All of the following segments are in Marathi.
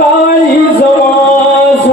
काळी जमास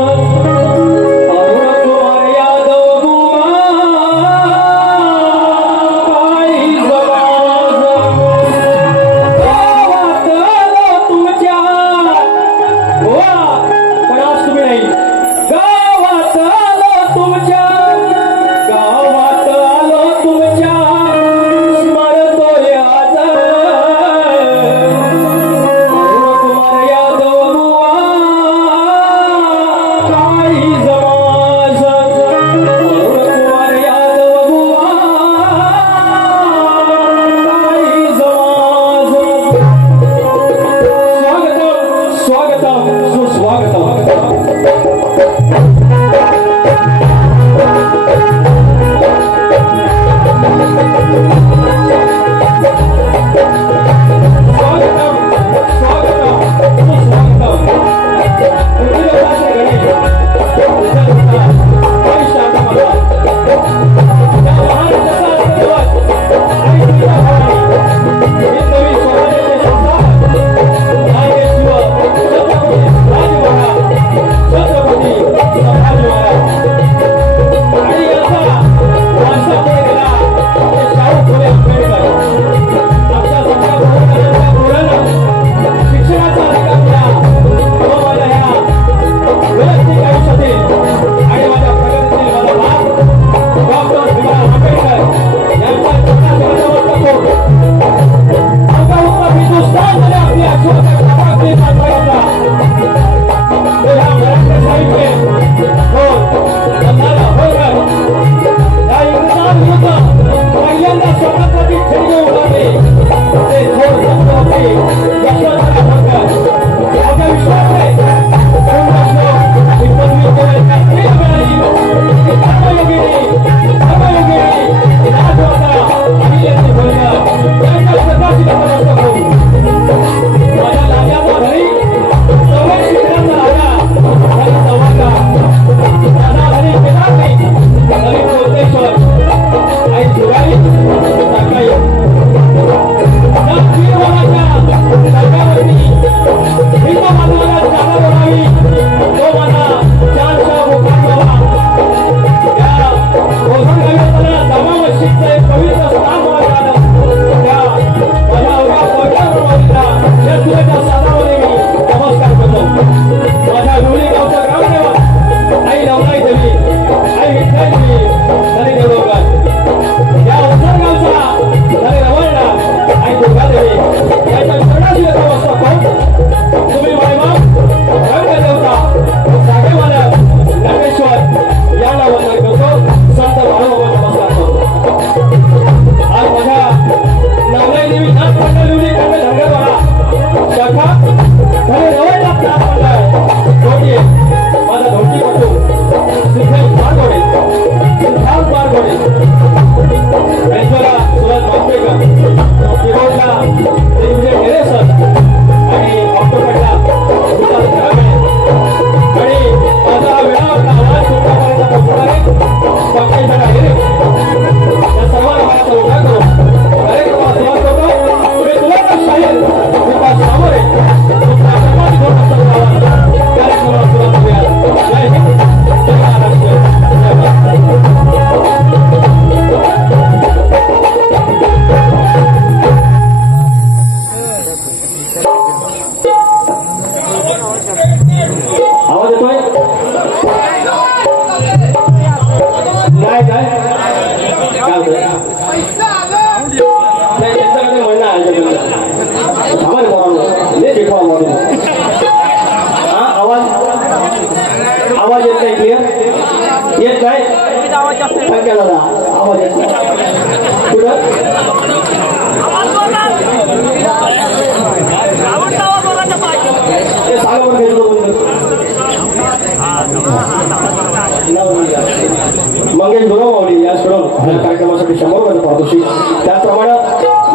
मंगेश गुरुमावली या कार्यक्रमासाठी 100 पारितोषिक, त्याचप्रमाणे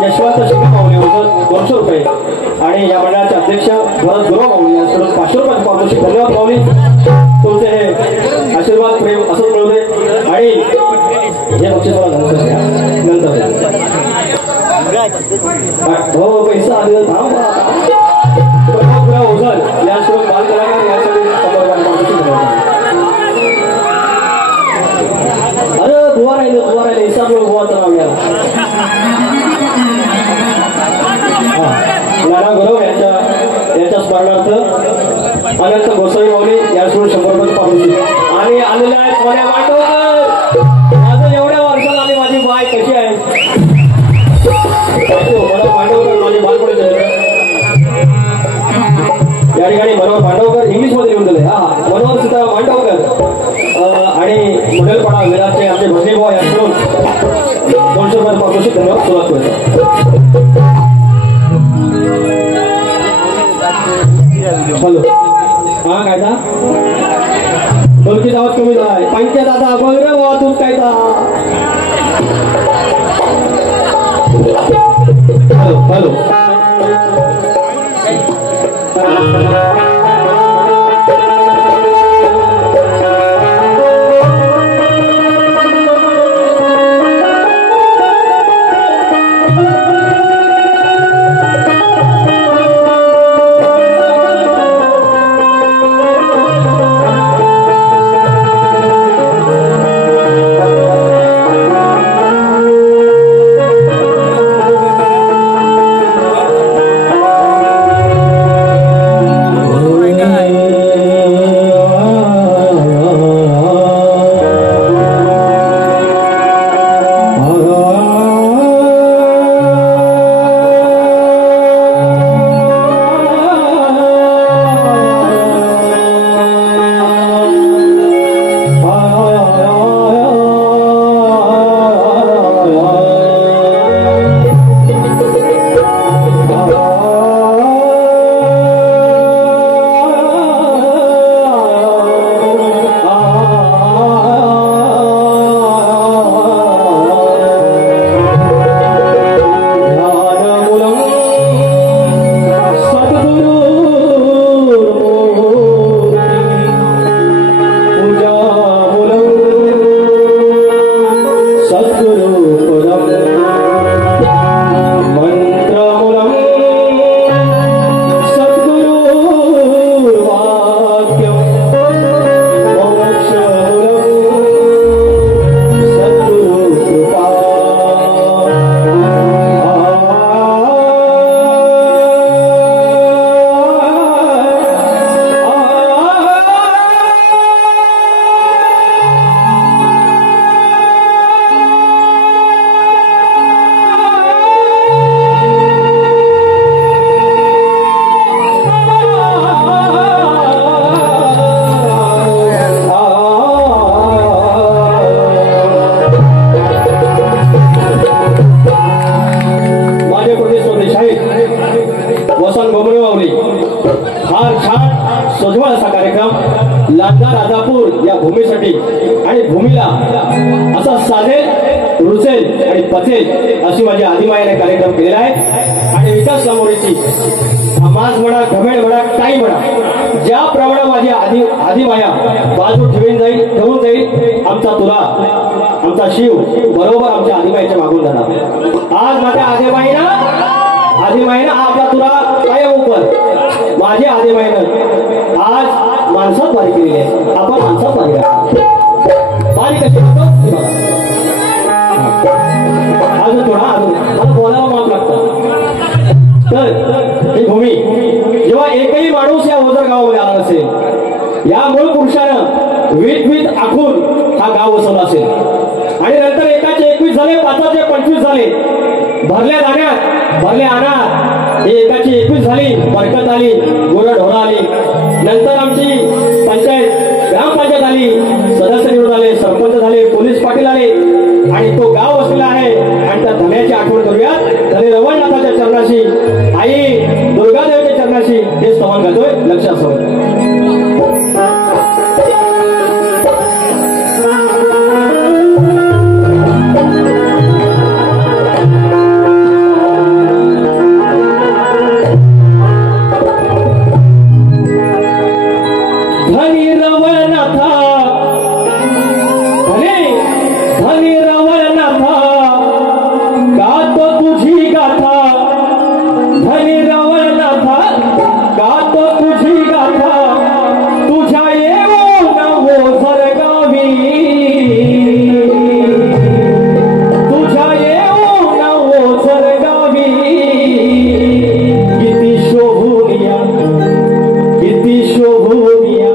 यशवंत शिंगामावली 200 रुपये आणि या मंडळाचे अध्यक्ष भरत गुरुमावली यांच्याकडून 500 रुपये पारितोषिक. धन्यवाद माऊली, तुमचे हे आशीर्वाद प्रेम असंच मिळू दे आणि हे बक्षीस मला नंतर हो पैसा आलेला थांब ओझर यांच्याकडून बाल कलाकार यासाठी 100 रुपये पारितोषिक. अरे बुवा राहिले हिसाब बुवाचं नाव घ्या. नाना गुरव यांच्या स्मरणार्थ अनंत गोसावी माऊली याकडून 100 रुपये पारितोषिक. आणि आलेल्या आहेत माझ्या मांडवकर. माझं एवढ्या वर्षात आली माझी बाय कशी आहे मला मांडवकर माझी बालपणी या ठिकाणी मनोहर मांडवकर इंग्लिश मध्ये लिहून दिले. हा मनोहर सीता मांडवकर आणि मुदलपाडा विराटचे आमचे भजनी भाऊ यांकडून 200 रुपये पारितोषिक. धन्यवाद. सुरुवात करूया. हॅलो हा काय ता ढोलकीचा आवाज कमी झालाय. पंचा दादा बघ रे वाहतूक काय ता. हॅलो हॅलो अशी माझी आदिमायाने कार्यक्रम केलेला आहे. आणि विकास लांबोरेची माज म्हणा घमेड म्हणा काही म्हणा ज्याप्रमाणे माझी आदिमाया बाजू ठेवून जाईल आमचा तुला आमचा शिव बरोबर आमच्या आदिमाईच्या मागून जाणार. आज माझ्या आदिमाईनं आपला तुला काय उपर माझी आदिमाईनं आज माणसात वारी केलेली आहे. आपण माणसात वारी वारी कशी होतो अजून थोडा मला बोलायला माफ लागतं. तर ही भूमी जेव्हा एकही माणूस या ओझर गावामध्ये आला असेल या मूळ पुरुषानं वीट आखून हा गाव वसवला असेल आणि नंतर एकाचे 21 झाले 5चे 25 झाले भरल्या जाण्यात भरल्या आणा हे एकाची 21 झाली बरकत आली गुरं ढोरं आली. नंतर आमची पंचायत ग्रामपंचायत आली सदस्य निवडून आले सरपंच झाले पोलीस पाटील आले आणि तो गाव वसलेला आहे. आणि त्या धन्याची आठवण करूयात धने रवळनाथाच्या चरणाशी आई दुर्गादेवीच्या चरणाशी हे स्तवन करतोय लक्ष असं. किती शोभूनिया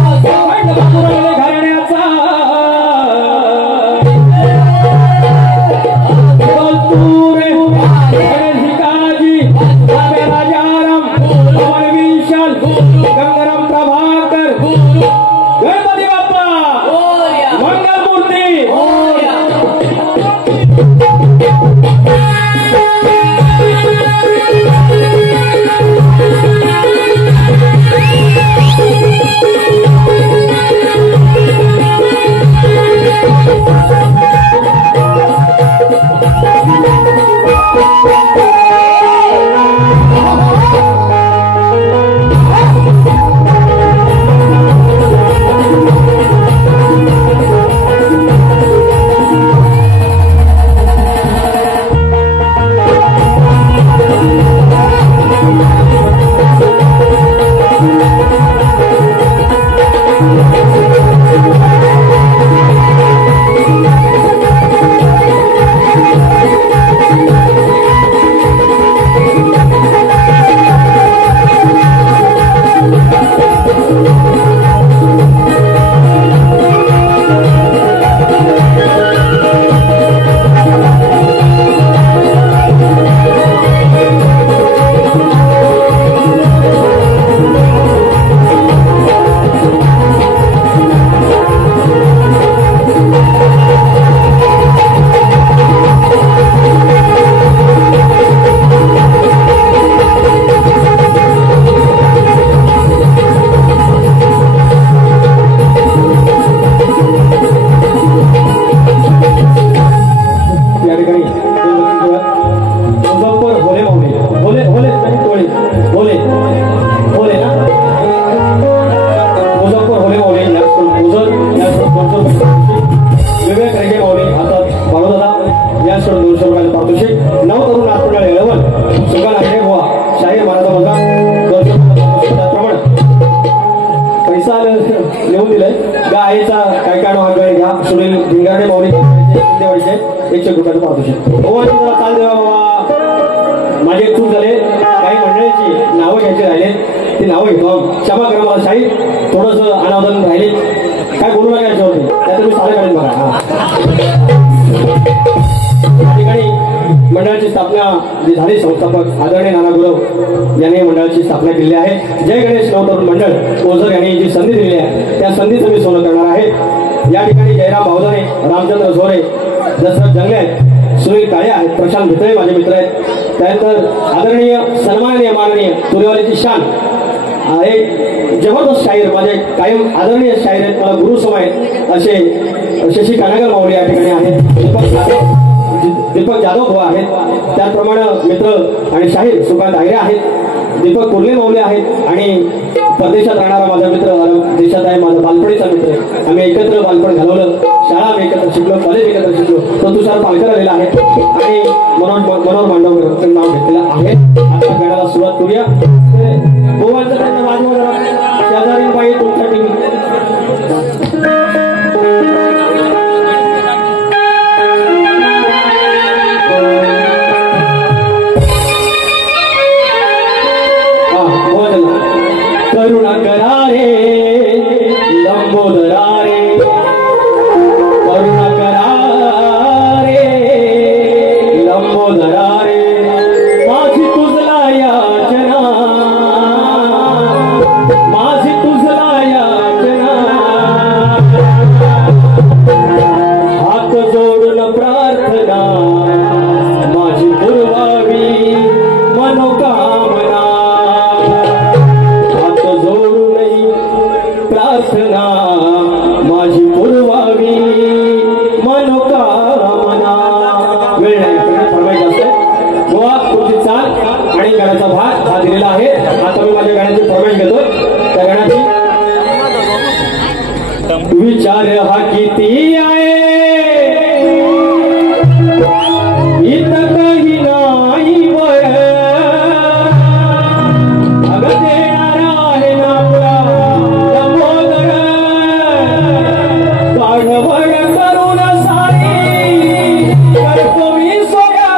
Oh, गणपती बाप्पा मंगलमूर्ती लिहून दिलंय गायचा काय काय महागडे घ्या सुनील भिंगाडे माऊली देवाचे 100 रुपयाचं पारितोषिक जरा चाल देवा बाबा माझे चूक झाले काही मंडळीची नावं घ्यायची राहिले ती नावं घेतो क्षमा करा मला शाही थोडस अनावधान राहिले काय बोलू नका याच्यावरती त्यात तुम्ही सारे काढून बघा या ठिकाणी मंडळाची स्थापना जी झाली संस्थापक आदरणीय नाना गुरव यांनी मंडळाची स्थापना केली आहे जय गणेश नवतरुण मंडळ ओझर यांनी जी संधी दिली आहे त्या संधीचं मी सोनं करणार आहे या ठिकाणी जयराम भावदाने रामचंद्र झोरे दशरथ जंगले आहेत सुनील काळे आहेत प्रशांत भितळे माझे मित्र आहेत त्यानंतर आदरणीय सन्माननीय माननीय तुरेवालीची शान एक जबरदस्त शाहीर माझे कायम आदरणीय शाहीर आहेत मला गुरु समय असे शशी कानागर माऊली या ठिकाणी आहेत दीपक जाधव भाऊ आहेत त्याचप्रमाणे मित्र आणि शाहीर सुकांत आयरे आहेत दीपक कुर्ले माऊली आहेत आणि परदेशात राहणारा माझा मित्र देशात आहे माझा बालपणीचा मित्र आम्ही एकत्र बालपण घालवलं शाळा आम्ही एकत्र शिकलो कॉलेज एकत्र शिकलो तो तुषार पालकर आलेला आहे आणि मनोहर मांडवकर नाव घेतलेलं आहे आता गाण्याला सुरुवात करूया गोवांचं त्यांना वाजवा जरा शेजारी बाई तुमच्या टीव्ही करुणा करा रे लंबोदरा रे करुणा करा रे लंबोदरा रे माझी तुझला याचना माझी तुझला याचना हात जोडून प्रार्थना माझी पुरवावी मनोकामना प्रार्थना माझी पुरवावी मनोकामना वेळ नाही फरमाईश असते गोवा तुमची चाल आणि गाण्याचा भाग हा दिलेला आहे आता मी माझ्या गाण्याची फरमाईश घेतोय त्या गाण्याची विचार हा किती आहे इथं काही नाही वर अगं देणारा आहे ना वड करून सारी करतो मी सोया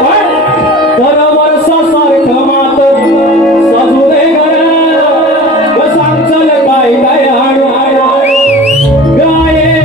पण दरवर्षा सारखं मात साजू दे घर सांगचल काय काय गाये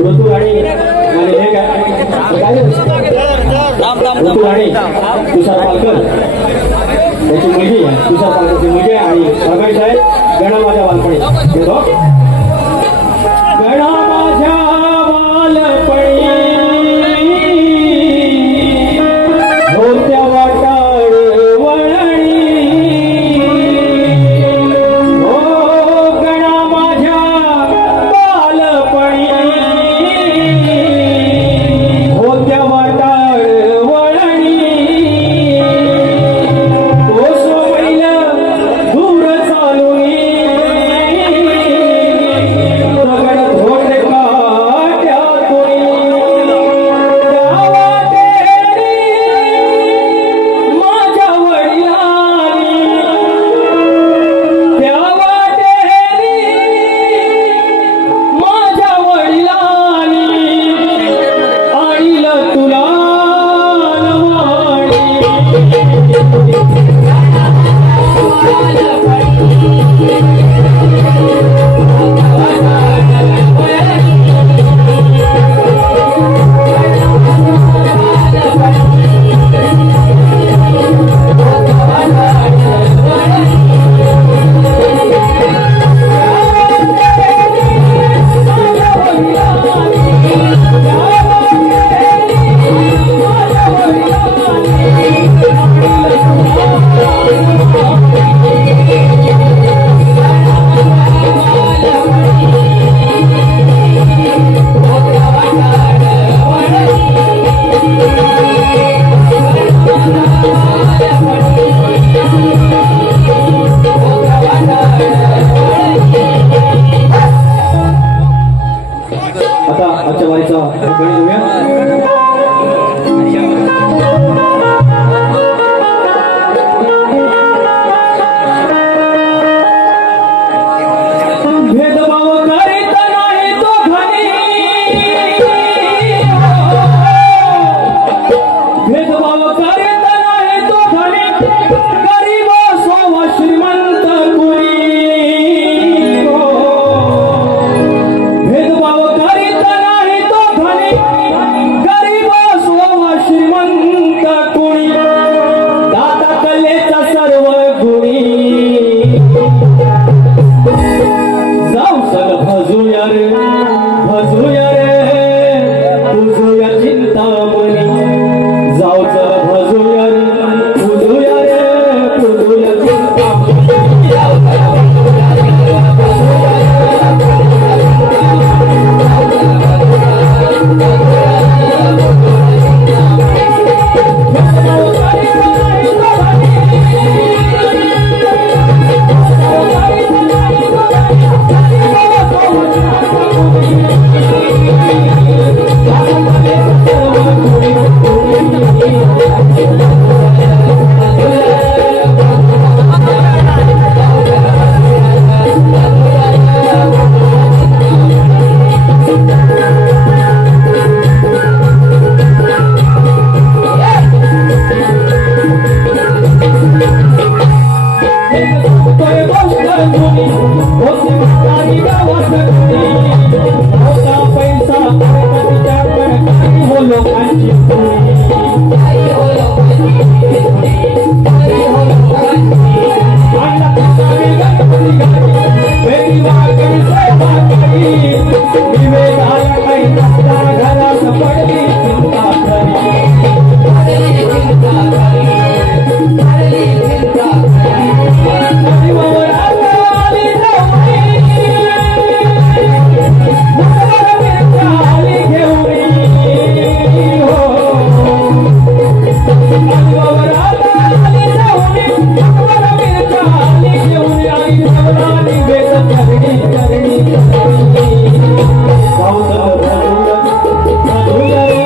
ऋतू आणि हे काय ऋतू आणि तुषार पालकर त्याची मुलगी आहे, तुषार पालकरची मुलगी आहे आणि रमेश आहे गणा माझ्या बालपणी येतो गणा माझ्या बालपणी होत्या वाटाळ वळणी हो गणा माझ्या बालपणी होत्या वाटाळ वळणी दूर चालून Hallelujah.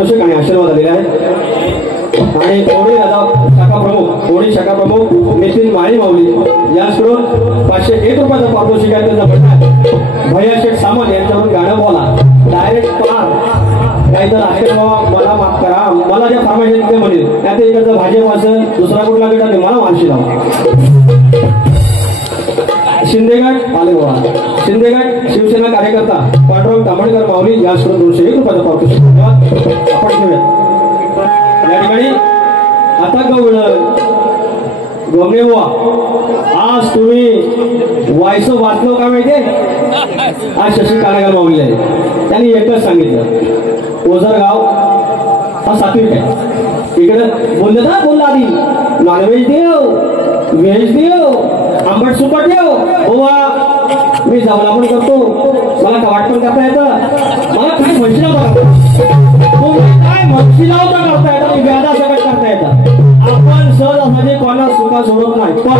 पारितोषिक आणि आशीर्वाद आलेले आहेत आणि कोणी शाखा प्रमुख नितीन माळी माऊली यांच्याकडून 501 रुपयाचं पारितोषिक आहे. त्याचा म्हणणं भैया शेठ सामंत यांच्याकडून गाणं बोला डायरेक्ट पार काहीतर आहे बाबा मला माफ करा मला ज्या फरमाईश ते म्हणेल त्यात एखादं भाजप असेल दुसरा कुठला गट आहे मला मानशी लावा. शिंदेगड आलेबाबा शिंदेगड शिवसेना कार्यकर्ता पांडुरंग तांबडकर माऊली यांच्याकडून 201 रुपयाचं पारितोषिक धन्यवाद. आपण घेऊया या ठिकाणी आता गोमणे बुवा आज तुम्ही वायसो वाचलो का माहितीये आज शशी काळेकर माऊली आहे त्यांनी एकच सांगितलं ओझरगाव हा सात्विक आहे इकडे बोलले ना बोलला आधी नॉनव्हेज देव व्हेज देव आंबट सुकट देव बुवा मी जवला पण करतो मला कवाट पण करता येतं मला काही म्हशी काय म्हशी लावता करता येतं व्याजा सगळं करता येतं आपण सहज असाचे कोणा सुखा सोडत नाही पण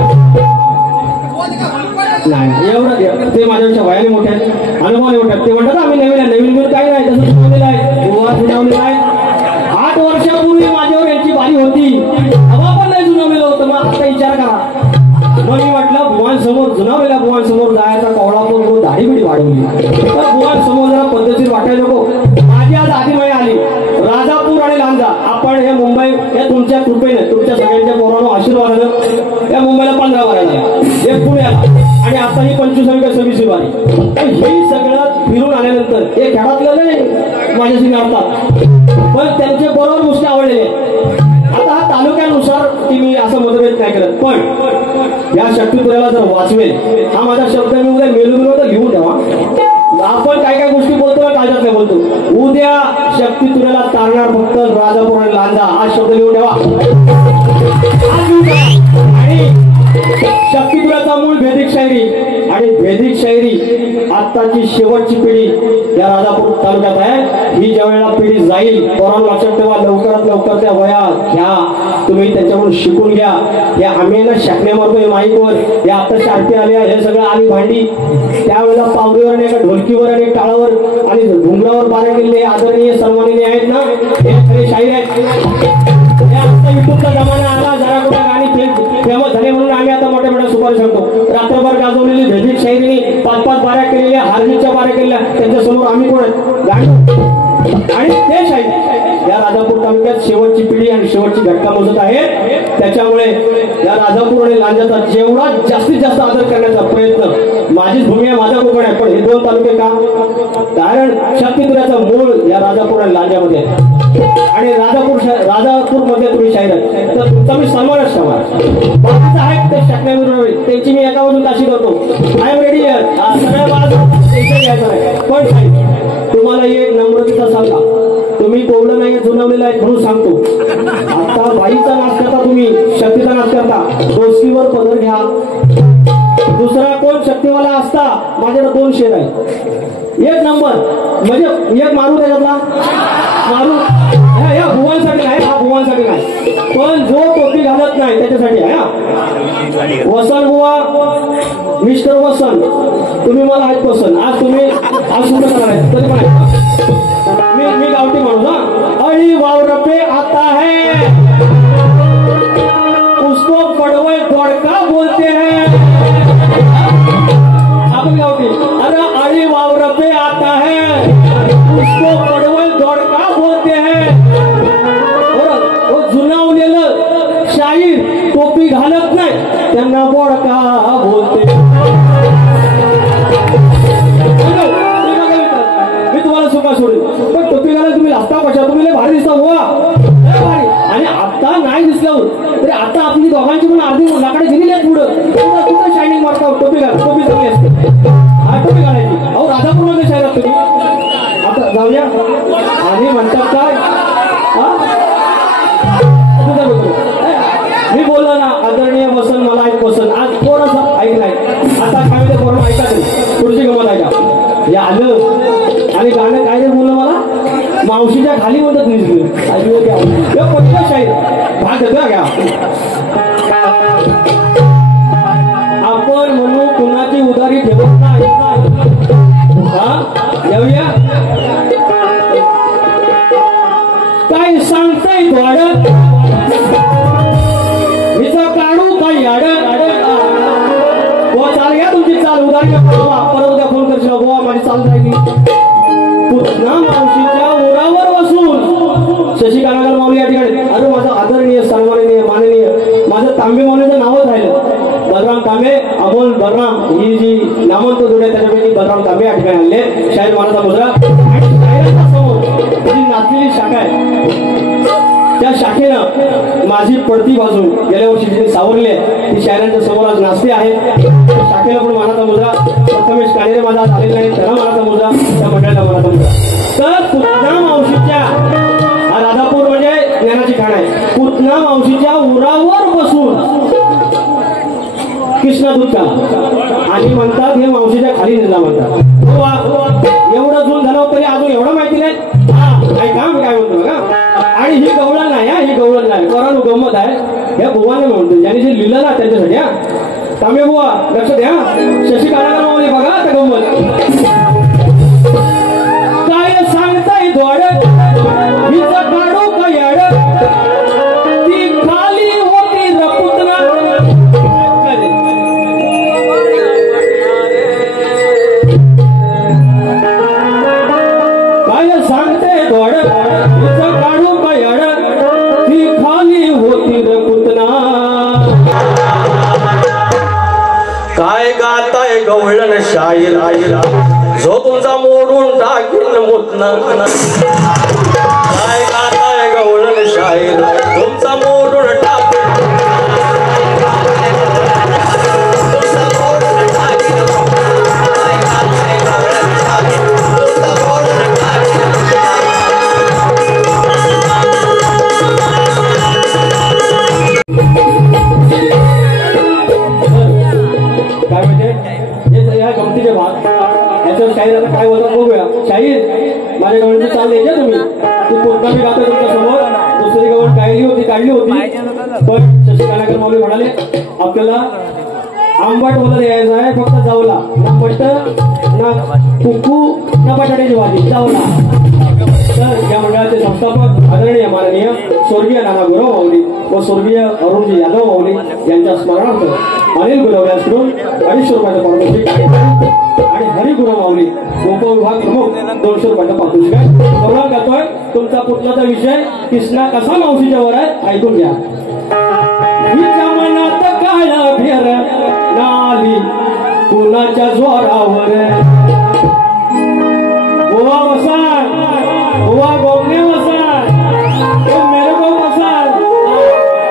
नाही एवढं ते माझ्यापेक्षा वयाने मोठे आहेत अनुभवाने मोठे आहेत ते म्हणतात आम्ही नवीन काही नाही तसं सुनावलेलं आहे बुवा सुनावलेलं आहे 8 वर्षापूर्वी माझ्यावर यांची बारी होती हवा पण नाही जुनावलेलं होतं मग आता विचार करा. मग मी म्हटलं बुवांसमोर जुनावलेल्या बुवांसमोर जायचा कवळापूर करून दाढी बिडी वाढवली तर बुवांसमोर जरा पद्धतीत वाटायला नको. माझी आज आदिमाई आली राजापूर आणि लांजा आपण हे मुंबई या तुमच्या कृपेने तुमच्या सगळ्यांच्या पोरांनो आशीर्वादानं या मुंबईला 15 वारा झाल्या हे पुण्याला आणि आता ही 25वी का 26वी वारी ही सगळं फिरून आल्यानंतर हे खेळातलं नाही माझ्याशी मारतात पण त्यांचे बरोबर गोष्टी आवडलेले. आता हा तालुक्यानुसार की मी असं मतभेद नाही करत पण या शक्तीपुऱ्याला जर वाचवेल हा माझा शब्द मी उद्या मेलू तर लिहून ठेवा. आपण काय काय गोष्टी बोलतो काळजात नाही बोलतो उद्या शक्तीपुऱ्याला तारणार फक्त राजापूर आणि लांजा हा शब्द लिहून ठेवा. आणि शक्तीपुराचा मूळ भेदिक शायरी आणि भेदिक शायरी आताची शेवटची पिढी या राजापूर तालुक्यात आहे. ही ज्या वेळेला पिढी जाईल पोरांना लक्षात ठेवा लवकरात लवकर त्या वया घ्या तुम्ही त्याच्याकडून शिकून घ्या. या आम्ही ना शाकण्या मारतोय माईकवर या आता शार्पी आल्या हे सगळं आली भांडी त्यावेळेला पावरीवर आणि एका ढोलकीवर आणि टाळावर आणि घुंगरावर बारा केलेले आदरणीय सन्माननीय आहेत ना हे खरे शाहीर आहेत. आता युट्यूबचा जमाना आला जरा कुठे गाणी फेमस झाले म्हणून आम्ही आता मोठ्या मोठ्या सुपारी सांगतो. रात्रभर गाजवलेली भेदिक शाहिरीने 5-5 बाऱ्या केलेल्या हार्दिकच्या बाऱ्या केलेल्या त्यांच्या समोर आम्ही कोण गाणं आणि ते शाहीर या राजापूर तालुक्यात शेवटची पिढी आणि शेवटची घटका मोजत आहे. त्याच्यामुळे या राजापूर आणि लांजाचा जेवढा जास्तीत जास्त आदर करण्याचा प्रयत्न माझीच भूमी आहे माझा कोकण आहे पण हे 2 तालुके का कारण शक्तीपुराचं मूळ या राजापूर आणि लांजामध्ये आहे आणि राजापूर मध्ये तुम्ही शाहीर आहे तर तुमचा मी सन्मानच ठेवा. बाकीचं आहे ते शकण्याविरुद्ध त्यांची मी एका बाजून ताशी करतो आय एम रेडी सगळ्या घ्यायचं नाही पण तुम्हाला एक नम्रतेचा सांगा तुम्ही कोवलं नाही जुनवलेलं आहे म्हणून सांगतो. आता बाईचा नाच करता तुम्ही शक्तीचा नाच करता डोसकीवर पदर घ्या. दुसरा कोण शक्तीवाला असता माझ्याकडे 2 शेर आहे 1 नंबर म्हणजे एक मारू त्याच्यातला मारू या भुवांसाठी नाही हा भुवांसाठी नाही पण जो टोपी घालत नाही त्याच्यासाठी आहे हा वसंत बुवा मिस्टर वसंत तुम्ही मला आहेत पसंत आज तुम्ही आज सुद्धा करायचं तरी पण मी गावठी माणूस ना अळी वावर पे आता है उसको पडवल तोड़का बोलते हैं आपण गावठी अरे अळी वावर पे आता है उसको पडवल तोड़का बोलते हैं. जुनावलेलं शाहीर टोपी घालत नाही त्यांना बोडका बोलते. मी तुम्हाला सुका सोडेल पण टोपी घालायला तुम्ही लागता कशा तुम्ही लय भारी दिसता हुआ आणि आता नाही दिसल्यावर तरी आता आपली दोघांची पण अर्धी लाकडे दिलेली आहेत पुढं कुठं शायनिंग मारता टोपी घाल टोपी चांगली असते हा टोपी घालायची. अहो राजापूरमध्ये शाहिरात तुम्ही आता जाऊया आधी म्हणतात काय मी बोललो ना आदरणीय वसंत मला ऐक वसंत आज थोडंसं ऐकलाय आता काय ते बरोबर ऐका तरी पुढची गमत ऐका हे आलं आणि गाणं काय बोललं मला मावशीच्या खाली म्हणतात नाही कोणत्या शाहीर भाग देतो घ्या आपण म्हणू कुणाची उधारी ठेवत नाही हा येऊया काय सांगताय धोड हिचं काढू काही आड बुवा चाल घ्या तुमची चाल उदार घ्या परत उद्या फोन करशील बुवा माझी चाल राहिली पुतना मावशीच्या उरावर बसून शशिकांत माऊली या ठिकाणी अरे माझा आदरणीय सन्माननीय माननीय माझं तांबे माऊलीचं नावच राहिलं बलराम तांबे अमोल बलराम ही जी नामवंत जोडी आहे त्याच्यापैकी बलराम तांबे या ठिकाणी आणले शाहीर मानाचा मुजरा आणि शाहिराच्या समोर जी नाचलेली शाखा आहे त्या शाखेनं माझी पडती बाजू गेल्या वर्षी जिथे सावरली ती शाहिरांच्या समोर आज नाचते आहे शाखेला पण मानाचा मुजरा प्रथमेश काळेरे माझा झालेला नाही त्याला मानाचा मुजरा त्या मंडळाला मानाचा मुजरा तर पुतना मावशीच्या हा राधापूर म्हणजे ज्ञानाची खाण आहे पुतना मावशीच्या उरावर बसून कृष्णा दूधका आणि म्हणतात हे मावशीच्या खाली नेला म्हणतात एवढं जून झालं तरी अजून एवढं माहिती नाही काय काम काय म्हणतो बघा आणि ही गवळण नाही ही गवळण नाही कोरानु गंमत आहे हे बुवाने म्हणतो ज्यांनी जे लिहिलं ना त्यांच्यासाठी हा तांबे बुवा लक्ष द्या शशिकांत माऊली बघा त्या गंमत काय सांगताय धोड हिचं काढू कयाड ती खाली होती रपुतना काय सांगते धोड हिचं काढू कयाड ती खाली होती रपुतना काय गाताय गवळण शाहीर आईला जो तुमचा मोडून टाकीन मुतना काय गाताय गवळण शाहीर तुमचा मोडून टाकीन काय म्हणजे या गमतीचे भाग याच्यावर शाहीर आता काय बोलतात बघूया शाहीर माझ्या गवळीची चाल द्यायच्या तुम्ही ती पुन्हा मी गातो तुमच्या समोर दुसरी गवळ काढली होती पण शशिकांत माऊली म्हणाले आपल्याला आंबट वगैरे यायचं आहे फक्त जावला ना पट्ट ना कुकू ना बटाट्याची भाजी जावला तर या मंडळाचे संस्थापक आदरणीय माननीय स्वर्गीय नाना गुरव माऊली व स्वर्गीय अरुणजी यादव माऊली यांच्या स्मरणार्थ अनिल गुरव यांकडून 250 रुपयाचं पारितोषिक आणि हरी गुरव माऊली उपविभाग प्रमुख 200 रुपयाचं पारितोषिक आहे गौरव करतोय तुमचा पुतलाचा विषय कृष्णा कसा मावशीच्या वर आहे ऐकून घ्या हिच्या मनात काळ फेर नाली कुणाच्या जोरावर बुवा बसा बुवा गोमने बसा मेरे को बसा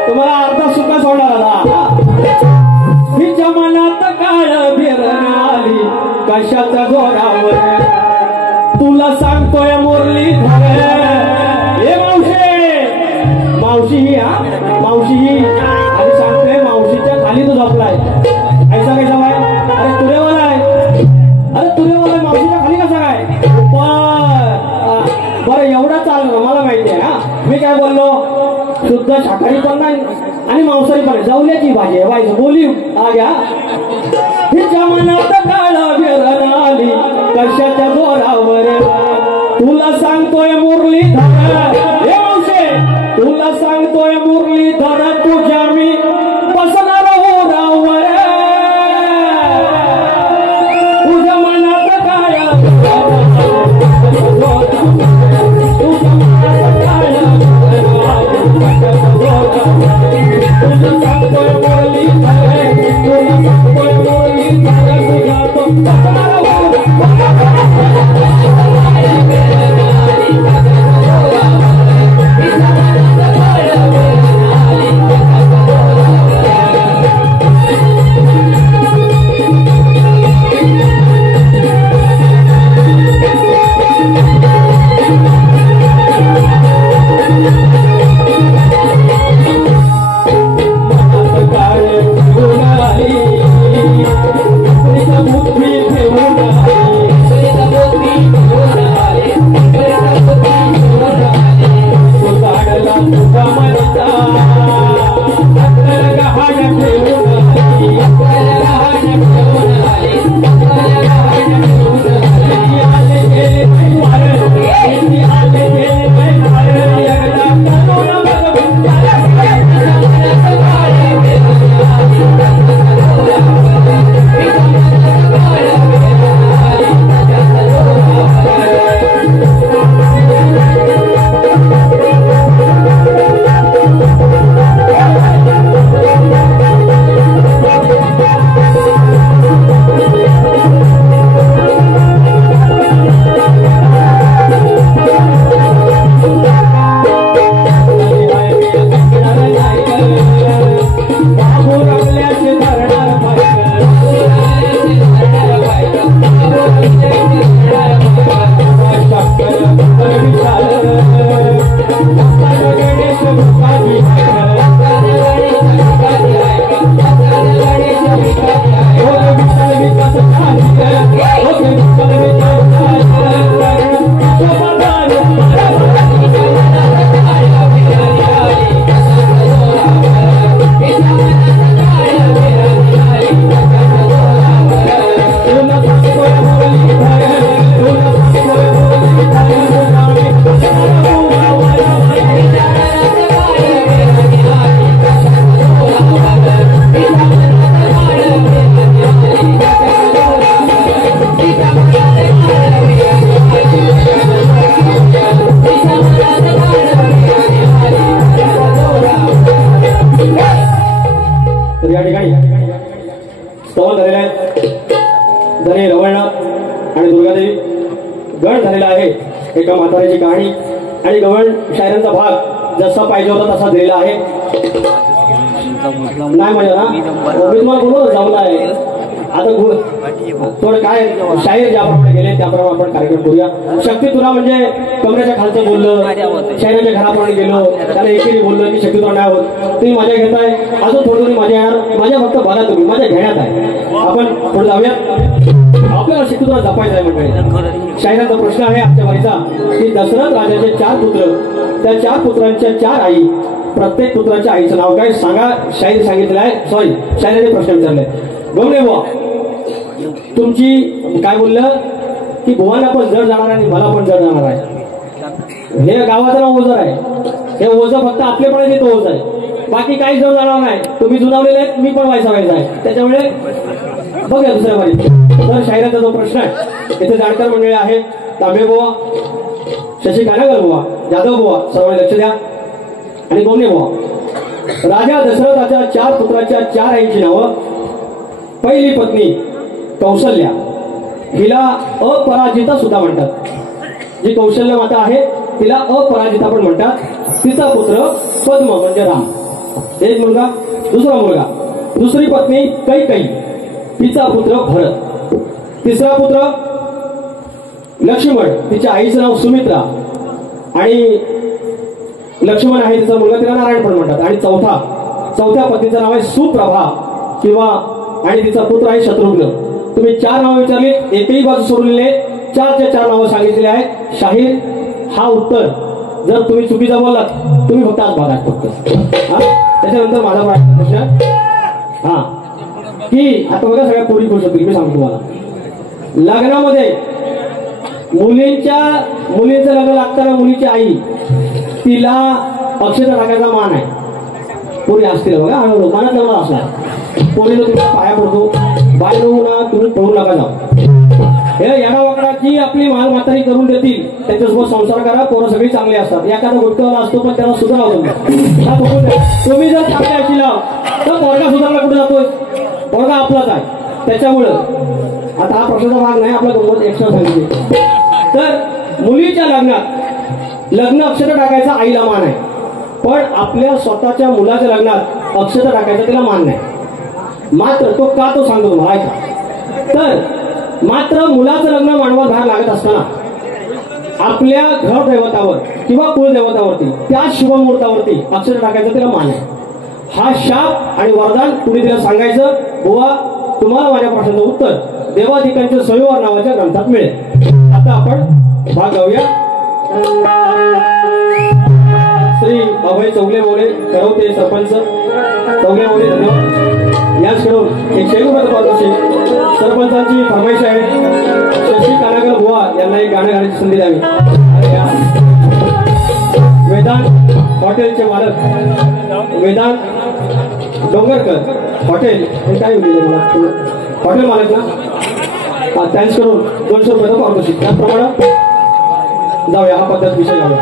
तुम्हाला अर्धा सुका सोडणार आला हिच्या मनात काळ फेर नाली कशाच्या जोरावर तुला सांगतोय मुरली हे मावशी ही मावशी ही आणि सांगतोय मावशीच्या खाली तो झोपलाय ऐसा कैसा बाय अरे तुरेवाला आहे मावशीच्या खाली कसा काय बरं एवढा चालणार मला माहिती आहे हा मी काय बोललो शुद्ध शाकाहारी पण नाही आणि मांसाहारी पण जाऊल्याची भाजी आहे व्हायचं बोली आ घ्या हिच्या मनात काळ फेर आली कशाच्या जोरावर तुला सांगतोय मुरलीधर हे मावशे तुला सांगतोय मुरलीधर तुझ्या मी बसणार ओरावर तुझ्या मनात काय तुझ्या मनात काय तुझं सांगतोय मुरलीधर तुला सांगतोय मुरलीधर तुझ्या तो बसणार ओरावर ठिकाणी स्तवन झालेलं आहे. धने रवळनाथ आणि दुर्गादेवी गण झालेला आहे. एका म्हाताऱ्याची कहाणी आणि गवळण शायरांचा भाग जसा पाहिजे होता तसा दिलेला आहे. नाही म्हणजे ना मी तुम्हाला बोललो जाऊला आहे. आता थोडं काय शाहीर ज्याप्रमाणे गेले त्याप्रमाणे आपण कार्यक्रम करूया. शक्ती तुला म्हणजे कमरेच्या खालचं बोललं, शाहिराच्या घराप्रमाणे गेलो, त्याला एकेरी बोललं की शक्ती तुला नाही होत, तुम्ही माझ्या घेताय, अजून थोडी माझ्या येणार, माझ्या फक्त बघा तुम्ही माझ्या घेण्यात आहे. आपण पुढे जाऊया. आपल्याला शक्ती तुला जपायचं आहे म्हणजे शाहिराचा प्रश्न आहे आजच्या वारीचा की दशरथ राजाचे 4 पुत्र, त्या 4 पुत्रांच्या 4 आई, प्रत्येक पुत्राच्या आईचं नाव काय सांगा. शाहीर सांगितलं आहे, सॉरी शाहिराने प्रश्न विचारले. गमने बुवा तुमची काय बोललं की बुवांना पण जड जाणार आहे आणि मला पण जड जाणार आहे. हे गावाचं नाव ओझर आहे. हे ओझं फक्त आपलेपणे तो ओझ आहे, बाकी काही जड जाणार नाही. तुम्ही जुनावलेले आहेत, मी पण व्हायचा आहे. त्याच्यामुळे बघूया दुसऱ्या वारी. तर शाहिराचा जो प्रश्न आहे इथे जाणकार मंडळी आहे. तांबे बुवा, शशी कानागर बुवा, जाधव बुवा सर्वांनी लक्ष द्या. आणि गोमने बुवा, राजा दशरथाच्या 4 पुत्राच्या 4 आईंची नावं. पहिली पत्नी कौशल्या, हिला अपराजिता सुद्धा म्हणतात. जी कौशल्य माता आहे तिला अपराजिता पण म्हणतात. तिचा पुत्र पद्म म्हणजे राम, एक मुलगा. दुसरा मुलगा, दुसरी पत्नी कैकेयी, तिचा पुत्र भरत. तिसरा पुत्र लक्ष्मण, तिच्या आईचं नाव सुमित्रा आणि लक्ष्मण आहे तिचा मुलगा, तिला नारायण पण म्हणतात. आणि चौथ्या पत्नीचं नाव आहे सुप्रभा किंवा आणि तिचा पुत्र आहे शत्रुघ्न. तुम्ही 4 नावं विचारली, एकही बाजू सोडलेले 4च्या 4 नावं सांगितलेली आहेत. शाहीर हा उत्तर जर तुम्ही चुकीचा बोललात तुम्ही फक्त आज बघा फक्त. त्याच्यानंतर माझा प्रश्न हा की आता बघा सगळ्या पोरी करू शकतील. मी सांगतो तुम्हाला, लग्नामध्ये मुलींचं लग्न लागताना मुलीची आई तिला अक्षता टाकायचा मान आहे. पोरी असतील बघा, मनात जमा असणार. पोरीला तुमच्या पाया पडतो, बाय ना तुम्ही पळू नका जाऊ. हे येडावाकडाची आपली म्हातारी करून देतील, त्यांच्यासोबत संसार करा. पोरं सगळी चांगली असतात. एखादा गुटकावाला असतो पण त्याला सुधारावं. तुम्ही जर चांगले असतील तर पोरगा सुधारला कुठे जातोय? पोरगा आपलाच आहे. त्याच्यामुळं आता हा प्रश्नाचा भाग नाही, आपला गंमत एक्स्ट्रा सांगितली. तर मुलीच्या लग्न अक्षता टाकायचा आईला मान आहे, पण आपल्या स्वतःच्या मुलाच्या लग्नात अक्षता टाकायचा तिला मान नाही. मात्र तो का तो सांगतो तुम्हाला ऐका. तर मात्र मुलाचं लग्न मांडवा धार लागत असताना आपल्या घर दैवतावर किंवा कुलदैवतावरती त्या शुभमुहूर्तावरती अक्षता टाकायचा तिला मान आहे. हा शाप आणि वरदान तुम्ही तिला सांगायचं, बुवा तुम्हाला माझ्या प्रश्नाचं उत्तर देवाधिकांच्या संयोवर नावाच्या ग्रंथात मिळेल. आता आपण भाग घेऊया. श्री अभय चौगले मोरे करवते सरपंच चौगले मोरे धन्यवाद. याचकडून 101 रुपये पारितोषिक. सरपंचांची फरमाईश आहे शशी कानागर बुवा यांना एक गाणं गाण्याची संधी द्यावी. वेदांत हॉटेलचे मालक वेदांत डोंगरकर हॉटेल हे काय दिले मला हॉटेल मालक ना, त्यांच्याकडून 200 रुपये पारितोषिक. त्याचप्रमाणे जाऊया, हा पद्धत विषय घ्यावा.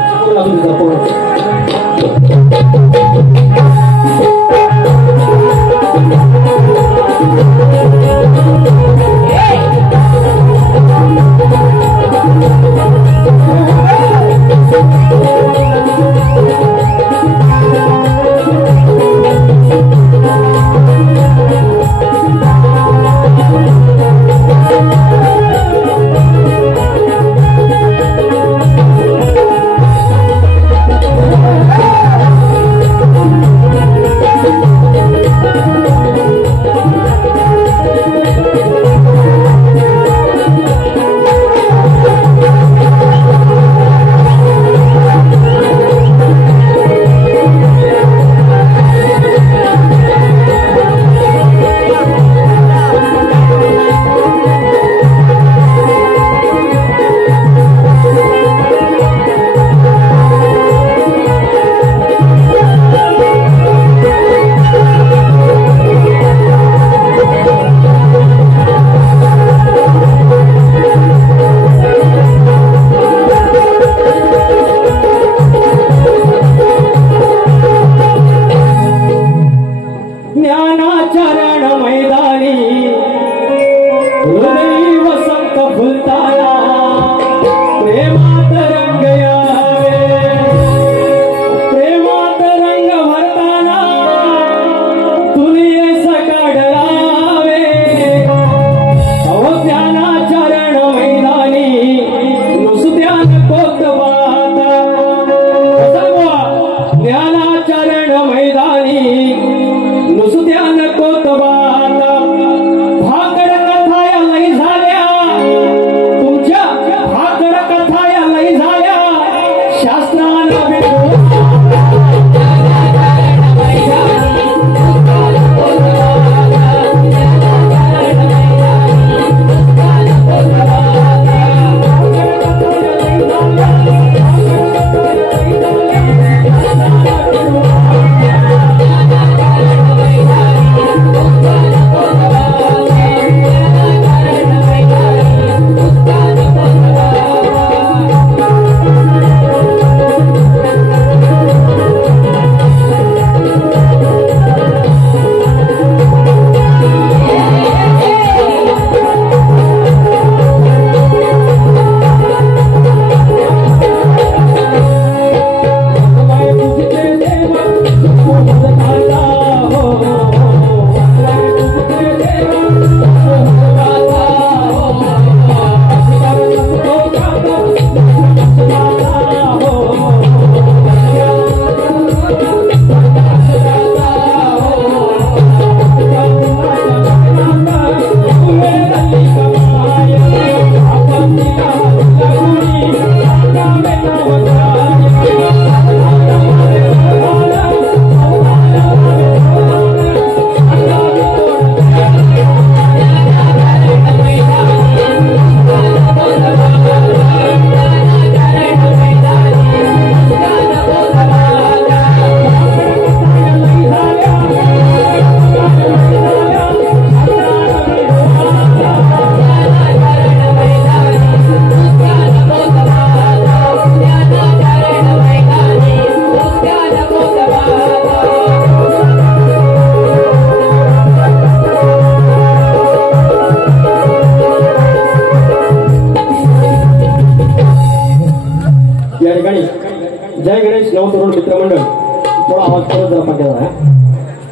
थोडा आवाज परत जरा पाहिजे आहे.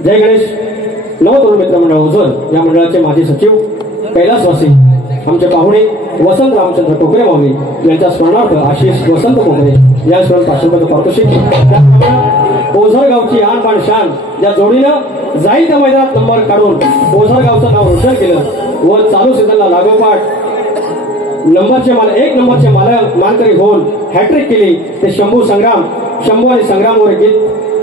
जय गणेश. नवतरुण मित्र मंडळ ओझर या मंडळाचे माजी सचिव कैलासवासी आमचे पाहुणे वसंत रामचंद्र कोकरे माऊली यांच्या स्मरणार्थ आशिष वसंत कोकरे या स्मरण 500 रुपये पारितोषिक. ओझर गावची आन बाण शान या जोडीनं जाईल त्या मैदानात नंबर काढून ओझर गावचं नाव रोशन केलं व चालू सीझनला लागोपाठ एक नंबरचे मानकरी होऊन हॅट्रिक केली. ते शंभू आणि संग्रामवर गीत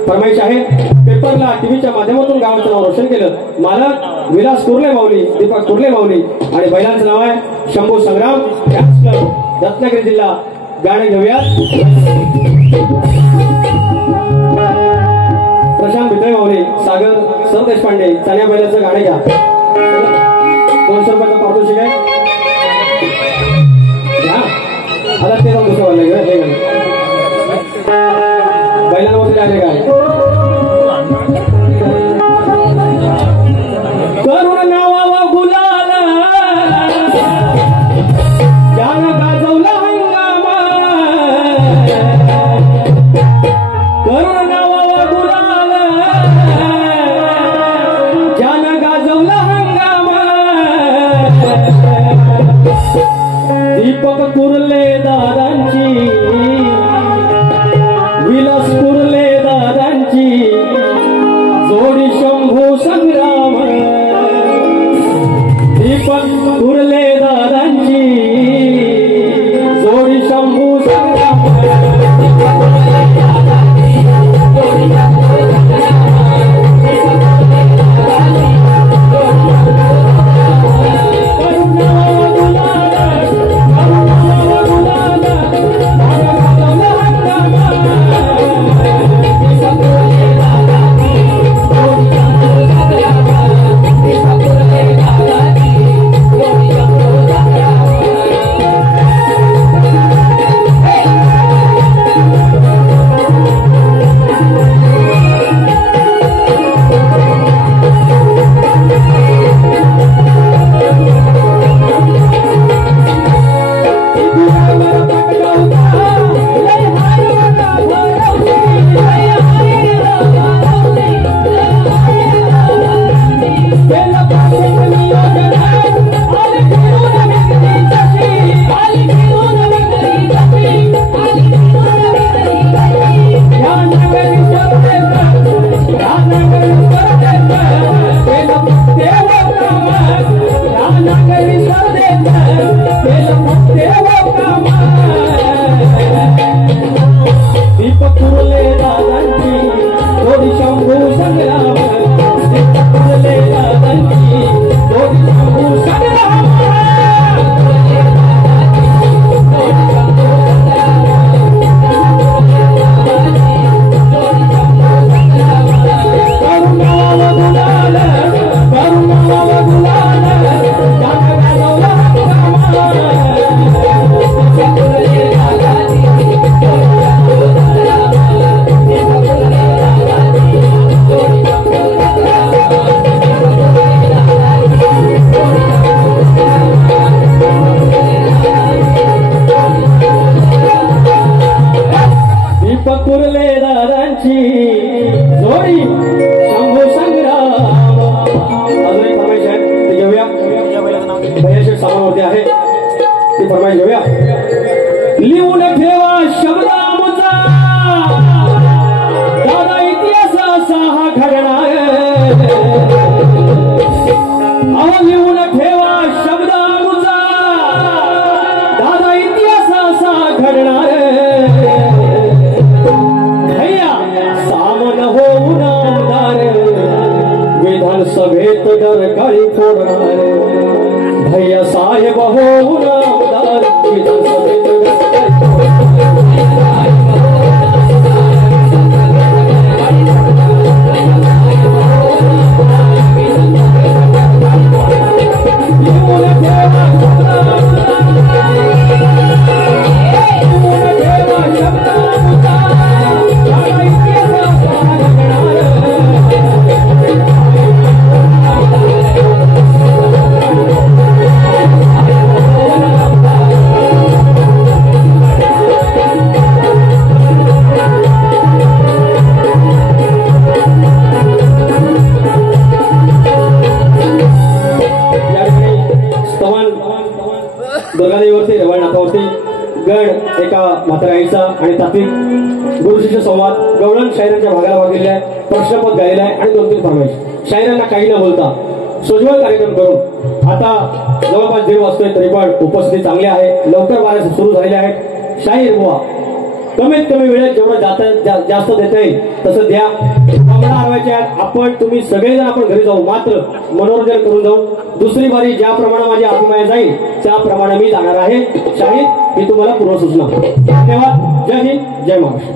फरमाईश आहे. पेपरला टीव्हीच्या माध्यमातून गावाचं नाव रोशन केलं. मालक विलास कुर्ले माऊली, दीपक कुर्ले माऊली आणि बैलांचं नाव आहे शंभू संग्राम फॅन्स क्लब, रत्नागिरी जिल्हा. गाणे घेऊयात. प्रशांत भित्रे माऊली, सागर सर देशपांडे, चान्या बैलाचं गाणे घ्या. 200 रुपयाचं पारितोषिक आहे. आता ते जाऊन दुसरं वाजलं हे गाणं बैलांवरती गाणे काय करुण नावा गुलाल ज्यानं गाजवला हंगाम, करुण नावा गुलाल ज्यानं गाजवला हंगाम. दीपक कुर्ले दादांची, विलास कुर्ले दादांची जोडी शंभू संग्राम. दीपक कुर्ले दादांची जोडी शंभू संग्राम. लिहून ठेवा शब्दामुचा दादा इतिहास असा हा घडणार. लिहून ठेवा शब्दामुचा दादा इतिहास असा घडणार. भैया सामन होऊन आमदार विधानसभेत डरकाळी फोडणार. भैया साहेब होऊन आमदार विधानसभेत एका म्हाताऱ्या आईचा आणि तात्विक गुरुशिष्य संवाद गवळण शायरांच्या भागाला वागलेला आहे, प्रश्नपद गायला आहे आणि 2-3 फरमाईश. शायरांना काही न बोलता सोज्वळ कार्यक्रम करून आता जवळपास 1:30 वाजतोय तरी पण उपस्थिती चांगली आहे. लवकर वाऱ्या सुरू झालेल्या आहेत. शाहीर बुवा कमीत कमी वेळेत जेवढं जास्त देता येईल तसं द्या. आम्हाला हरवायचे आहेत आपण, तुम्ही सगळेजण आपण घरी जाऊ, मात्र मनोरंजन करून जाऊ. दुसरी बारी ज्याप्रमाणे माझी अभिमान जाईल त्याप्रमाणे मी जाणार आहे. शाहीर ही तुम्हाला पूर्व सूचना. धन्यवाद. जय हिंद, जय महाराष्ट्र.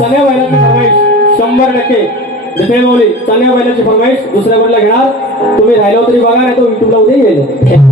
चण्या बैलाची फरमाईश 100% जिथे बोली चण्या बैलाची फरमाईश दुसऱ्या बैला घेणार. तुम्ही राहिलो तरी बघा, नाही तो युट्यूबला उद्या येईल.